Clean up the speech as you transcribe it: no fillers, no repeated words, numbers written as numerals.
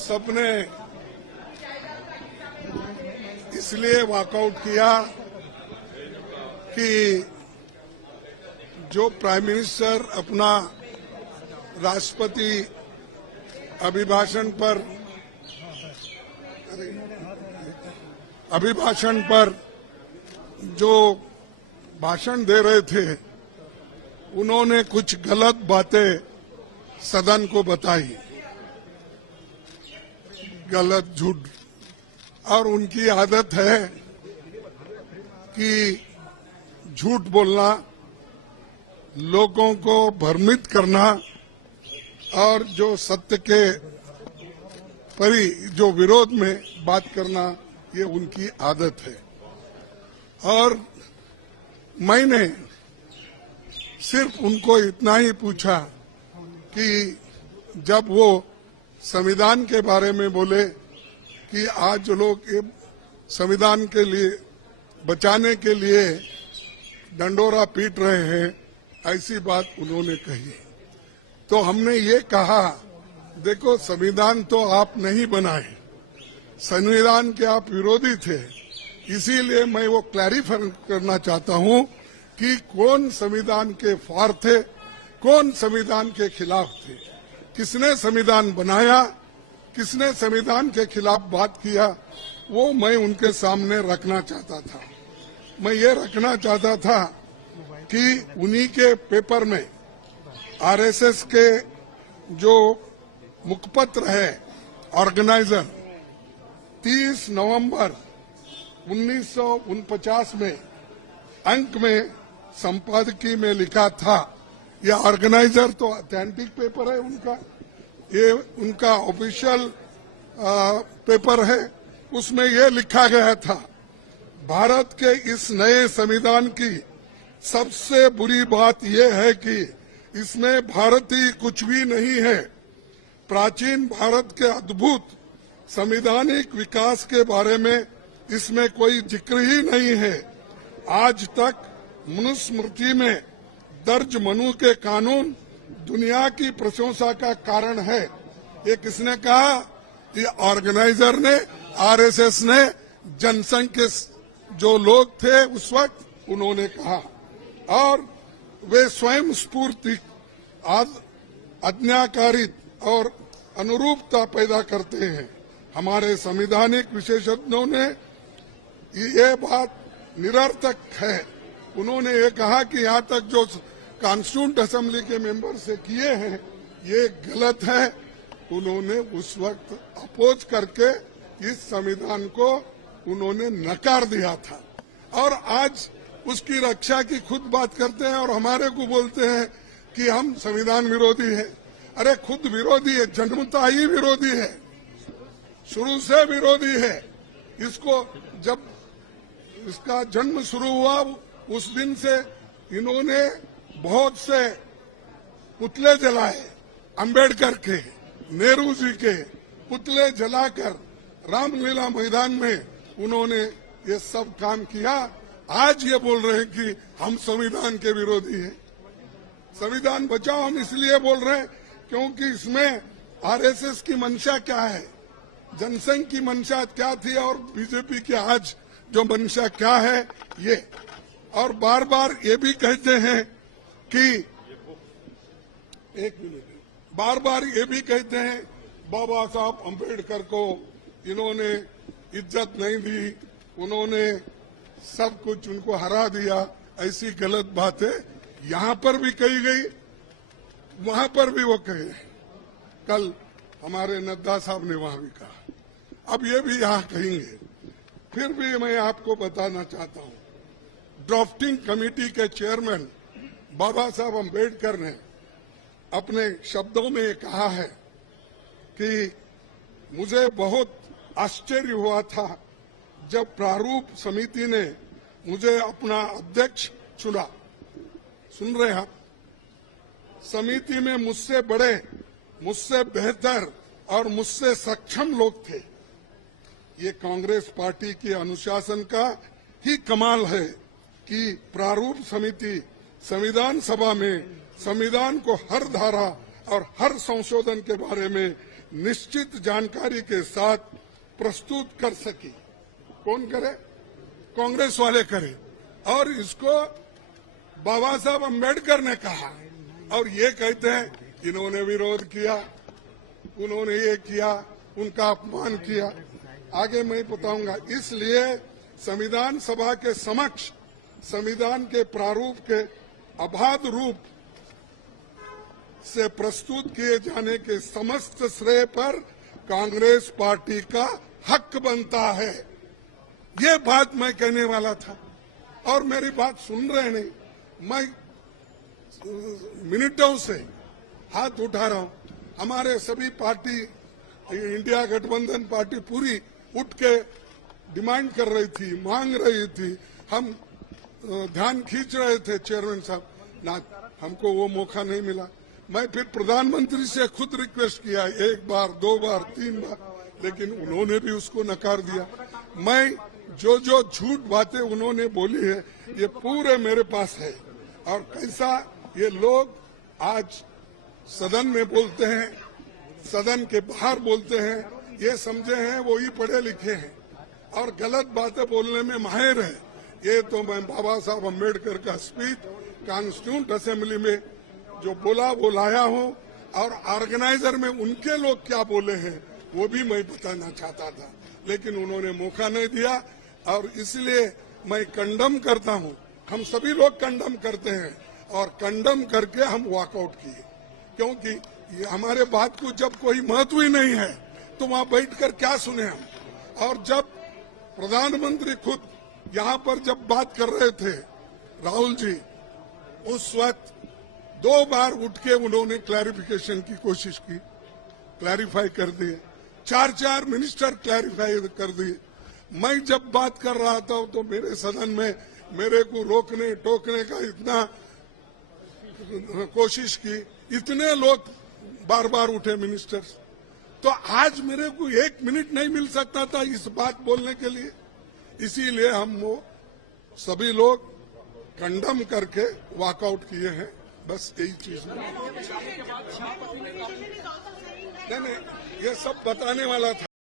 सबने इसलिए वॉकआउट किया कि जो प्राइम मिनिस्टर अपना राष्ट्रपति अभिभाषण पर जो भाषण दे रहे थे, उन्होंने कुछ गलत बातें सदन को बताई, गलत झूठ। और उनकी आदत है कि झूठ बोलना, लोगों को भ्रमित करना और जो सत्य के जो विरोध में बात करना, ये उनकी आदत है। और मैंने सिर्फ उनको इतना ही पूछा कि जब वो संविधान के बारे में बोले कि आज लोग संविधान के लिए बचाने के लिए डंडोरा पीट रहे हैं, ऐसी बात उन्होंने कही, तो हमने ये कहा, देखो संविधान तो आप नहीं बनाए, संविधान के आप विरोधी थे, इसीलिए मैं वो क्लैरिफाई करना चाहता हूं कि कौन संविधान के फार थे, कौन संविधान के खिलाफ थे, किसने संविधान बनाया, किसने संविधान के खिलाफ बात किया, वो मैं उनके सामने रखना चाहता था। मैं ये रखना चाहता था कि उन्हीं के पेपर में आरएसएस के जो मुखपत्र है ऑर्गेनाइजर 30 नवंबर 1949 में अंक में संपादकीय में लिखा था। यह ऑर्गेनाइजर तो ऑथेंटिक पेपर है उनका, ये उनका ऑफिशियल पेपर है। उसमें यह लिखा गया था, भारत के इस नए संविधान की सबसे बुरी बात यह है कि इसमें भारतीय कुछ भी नहीं है। प्राचीन भारत के अद्भुत संवैधानिक विकास के बारे में इसमें कोई जिक्र ही नहीं है। आज तक मनुस्मृति में दर्ज मनु के कानून दुनिया की प्रशंसा का कारण है। ये किसने कहा? ये ऑर्गेनाइजर ने, आरएसएस ने, जनसंघ के जो लोग थे उस वक्त, उन्होंने कहा। और वे स्वयं स्फूर्ति, आज्ञाकारित और अनुरूपता पैदा करते हैं। हमारे संवैधानिक विशेषज्ञों ने ये बात निरर्थक है। उन्होंने ये कहा कि यहाँ तक जो कॉन्स्टिट्यूंट असेंबली के मेंबर से किए हैं ये गलत है। उन्होंने उस वक्त अपोज करके इस संविधान को उन्होंने नकार दिया था और आज उसकी रक्षा की खुद बात करते हैं और हमारे को बोलते हैं कि हम संविधान विरोधी है। अरे खुद विरोधी है, जन्मता ही विरोधी है, शुरू से विरोधी है। इसको जब इसका जन्म शुरू हुआ उस दिन से इन्होंने बहुत से पुतले जलाए, अंबेडकर के, नेहरू जी के पुतले जलाकर रामलीला मैदान में उन्होंने ये सब काम किया। आज ये बोल रहे हैं कि हम संविधान के विरोधी हैं। संविधान बचाओ हम इसलिए बोल रहे हैं क्योंकि इसमें आरएसएस की मंशा क्या है, जनसंघ की मंशा क्या थी और बीजेपी की आज जो मंशा क्या है ये। और बार बार ये भी कहते हैं कि बार बार ये भी कहते हैं बाबा साहब अंबेडकर को इन्होंने इज्जत नहीं दी, उन्होंने सब कुछ उनको हरा दिया। ऐसी गलत बातें यहाँ पर भी कही गई, वहां पर भी वो कहे। कल हमारे नड्डा साहब ने वहां भी कहा, अब ये भी यहाँ कहेंगे। फिर भी मैं आपको बताना चाहता हूँ, ड्राफ्टिंग कमेटी के चेयरमैन बाबा साहब अंबेडकर ने अपने शब्दों में कहा है कि मुझे बहुत आश्चर्य हुआ था जब प्रारूप समिति ने मुझे अपना अध्यक्ष चुना। सुन रहे हैं आप? समिति में मुझसे बड़े, मुझसे बेहतर और मुझसे सक्षम लोग थे। ये कांग्रेस पार्टी के अनुशासन का ही कमाल है कि प्रारूप समिति संविधान सभा में संविधान को हर धारा और हर संशोधन के बारे में निश्चित जानकारी के साथ प्रस्तुत कर सके। कौन करे? कांग्रेस वाले करे। और इसको बाबा साहब अम्बेडकर ने कहा और ये कहते हैं इन्होंने विरोध किया, उन्होंने ये किया, उनका अपमान किया। आगे मैं बताऊंगा। इसलिए संविधान सभा के समक्ष संविधान के प्रारूप के अबाध रूप से प्रस्तुत किए जाने के समस्त श्रेय पर कांग्रेस पार्टी का हक बनता है। ये बात मैं कहने वाला था और मेरी बात सुन रहे नहीं। मैं मिनटों से हाथ उठा रहा हूं। हमारे सभी पार्टी, इंडिया गठबंधन पार्टी पूरी उठ के डिमांड कर रही थी, मांग रही थी। हम ध्यान खींच रहे थे चेयरमैन साहब, ना हमको वो मौका नहीं मिला। मैं फिर प्रधानमंत्री से खुद रिक्वेस्ट किया, 1 बार 2 बार 3 बार, लेकिन उन्होंने भी उसको नकार दिया। मैं जो झूठ बातें उन्होंने बोली है ये पूरे मेरे पास है। और कैसा ये लोग आज सदन में बोलते हैं, सदन के बाहर बोलते हैं, ये समझे हैं वो ही पढ़े लिखे हैं और गलत बातें बोलने में माहिर है। ये तो मैं बाबा साहब अम्बेडकर का स्पीच कॉन्स्टिट्यूंट असेंबली में जो बोला वो लाया हूं और ऑर्गेनाइजर में उनके लोग क्या बोले हैं वो भी मैं बताना चाहता था, लेकिन उन्होंने मौका नहीं दिया। और इसलिए मैं कंडम करता हूं, हम सभी लोग कंडम करते हैं और कंडम करके हम वॉकआउट किए, क्योंकि ये हमारे बात को जब कोई महत्व ही नहीं है तो वहां बैठकर क्या सुने हम। और जब प्रधानमंत्री खुद यहाँ पर जब बात कर रहे थे राहुल जी, उस वक्त 2 बार उठ के उन्होंने क्लैरिफिकेशन की कोशिश की, क्लैरिफाई कर दिए। 4 मिनिस्टर क्लैरिफाई कर दिए। मैं जब बात कर रहा था तो मेरे सदन में मेरे को रोकने टोकने का इतना कोशिश की, इतने लोग बार बार उठे मिनिस्टर्स। तो आज मेरे को 1 मिनट नहीं मिल सकता था इस बात बोलने के लिए। इसीलिए हम वो सभी लोग कंडम करके वॉकआउट किए हैं। बस यही चीज नहीं, ये सब बताने वाला था।